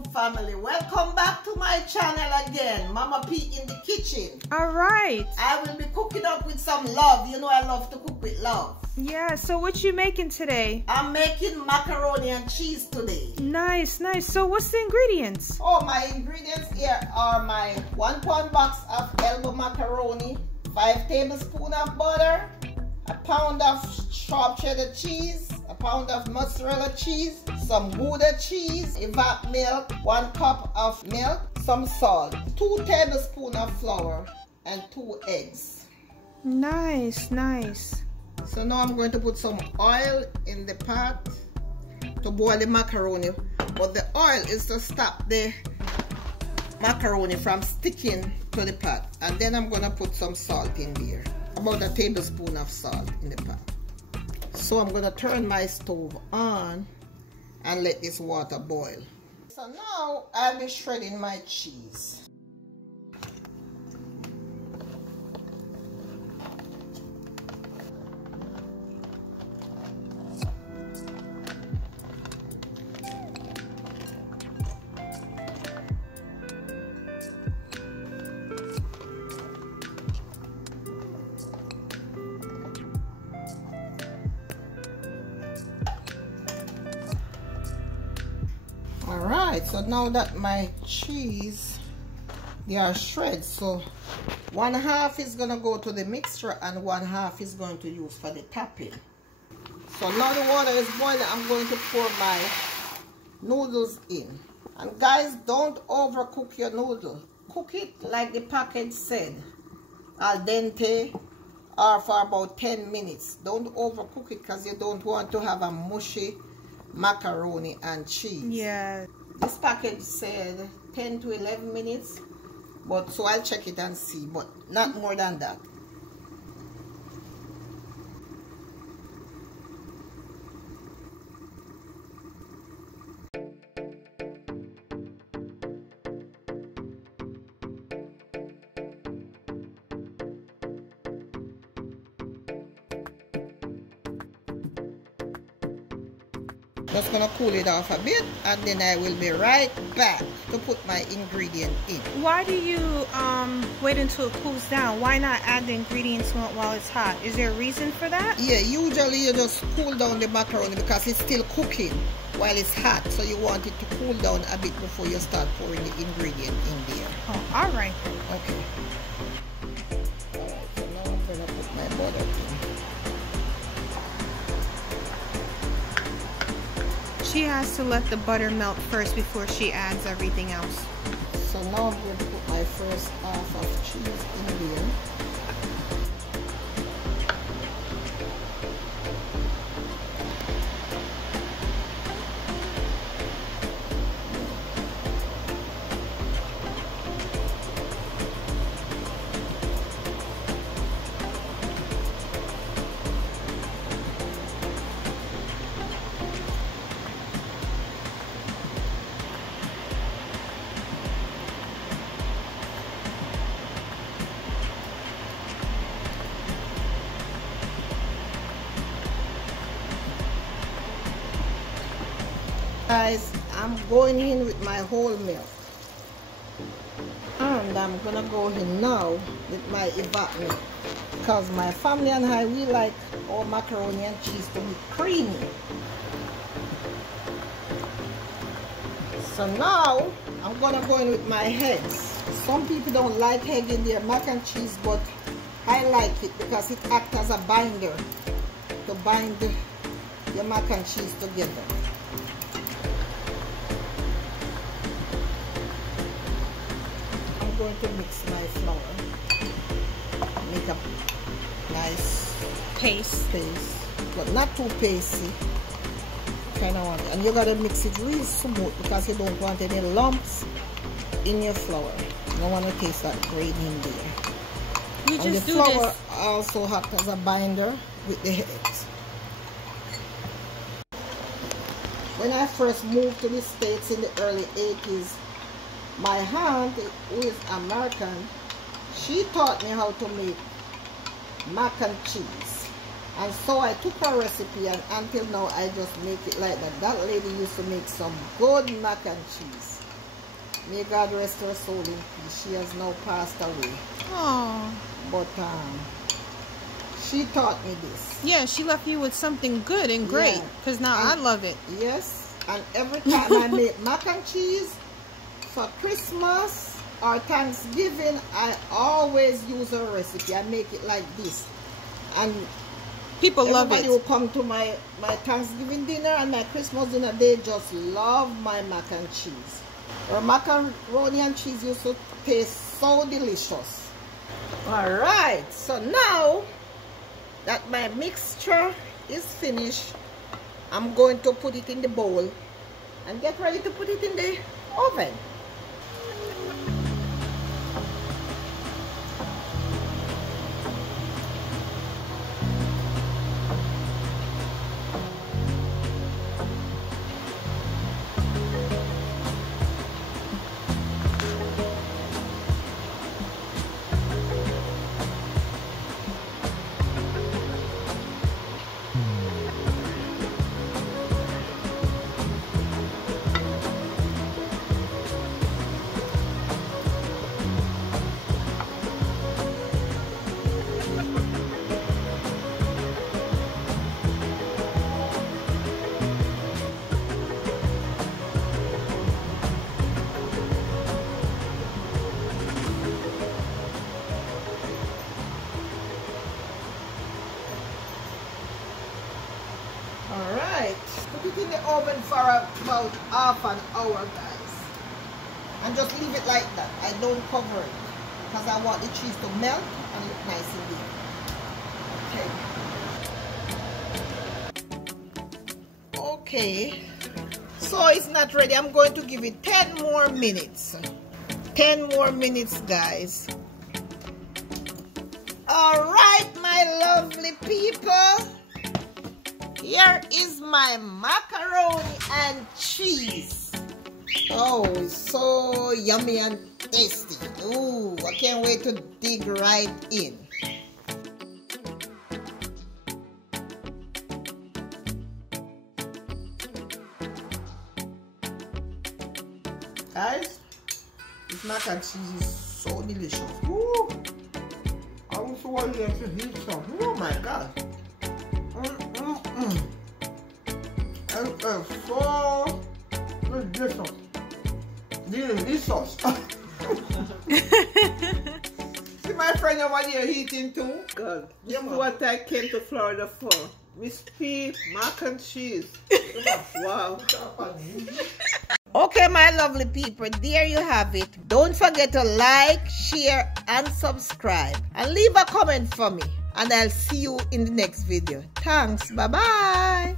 YouTube family, welcome back to my channel again. Mama P in the kitchen. All right. I will be cooking up with some love. You know I love to cook with love. Yeah, so what you making today? I'm making macaroni and cheese today. Nice, nice. So what's the ingredients? Oh, my ingredients here are my 1 pound box of elbow macaroni, 5 tablespoons of butter, a pound of sharp cheddar cheese, a pound of mozzarella cheese, some gouda cheese, evap milk, 1 cup of milk, some salt, 2 tablespoons of flour, and 2 eggs. Nice, nice. So now I'm going to put some oil in the pot to boil the macaroni, but the oil is to stop the macaroni from sticking to the pot. And then I'm going to put some salt in there, about a tablespoon of salt in the pot. So I'm going to turn my stove on and let this water boil. So now I'll be shredding my cheese. Alright, so now that my cheese, they are shredded, so 1/2 is going to go to the mixture and 1/2 is going to use for the topping. So now the water is boiling, I'm going to pour my noodles in. And guys, don't overcook your noodle. Cook it like the package said, al dente, or for about 10 minutes. Don't overcook it because you don't want to have a mushy macaroni and cheese. Yeah. This package said 10 to 11 minutes, but so I'll check it and see, but not more than that. Just gonna cool it off a bit and then I will be right back to put my ingredient in. Why do you wait until it cools down? Why not add the ingredients while it's hot? Is there a reason for that? Yeah, usually you just cool down the macaroni because it's still cooking while it's hot, so you want it to cool down a bit before you start pouring the ingredient in there. Oh, all right. Okay. Alright, so now I'm gonna put my butter in. She has to let the butter melt first before she adds everything else. So now I'm going to put my first half of cheese in there. Guys, I'm going in with my whole milk, and I'm gonna go in now with my evap milk because my family and I, we like our macaroni and cheese to be creamy. So now I'm gonna go in with my eggs. Some people don't like egg in their mac and cheese, but I like it because it acts as a binder to bind your mac and cheese together. Going to mix my flour, make a nice Paste. but not too pasty. Kind of want it. And you gotta mix it really smooth because you don't want any lumps in your flour. You don't want to taste that grain in there. You and just the do flour this. also acts as a binder with the eggs. When I first moved to the States in the early 80s, my aunt, who is American, she taught me how to make mac and cheese. And so I took her recipe, and until now I just make it like that. That lady used to make some good mac and cheese. May God rest her soul in peace. She has now passed away. Oh. But she taught me this. Yeah, she left you with something good and great. Because now I love it. Yes. And every time I make mac and cheese for Christmas or Thanksgiving, I always use a recipe. I make it like this. And people love it. Everybody who come to my Thanksgiving dinner and my Christmas dinner, they just love my mac and cheese. Or macaroni and cheese used to taste so delicious. Alright, so now that my mixture is finished, I'm going to put it in the bowl and get ready to put it in the oven. Alright, put it in the oven for about half an hour, guys. And just leave it like that. I don't cover it because I want the cheese to melt and look nice in there. Okay, so it's not ready. I'm going to give it 10 more minutes. 10 more minutes, guys. Alright, my lovely people. Here is my macaroni and cheese. Oh, it's so yummy and tasty. Ooh, I can't wait to dig right in. Guys, this mac and cheese is so delicious. Ooh, I also want you to eat some. Oh my God. It is so delicious. Delicious. See my friend over there eating too? God, you know what I came to Florida for? Miss P, mac and cheese. Wow. Okay, my lovely people, there you have it. Don't forget to like, share, and subscribe. And leave a comment for me. And I'll see you in the next video. Thanks. Bye-bye.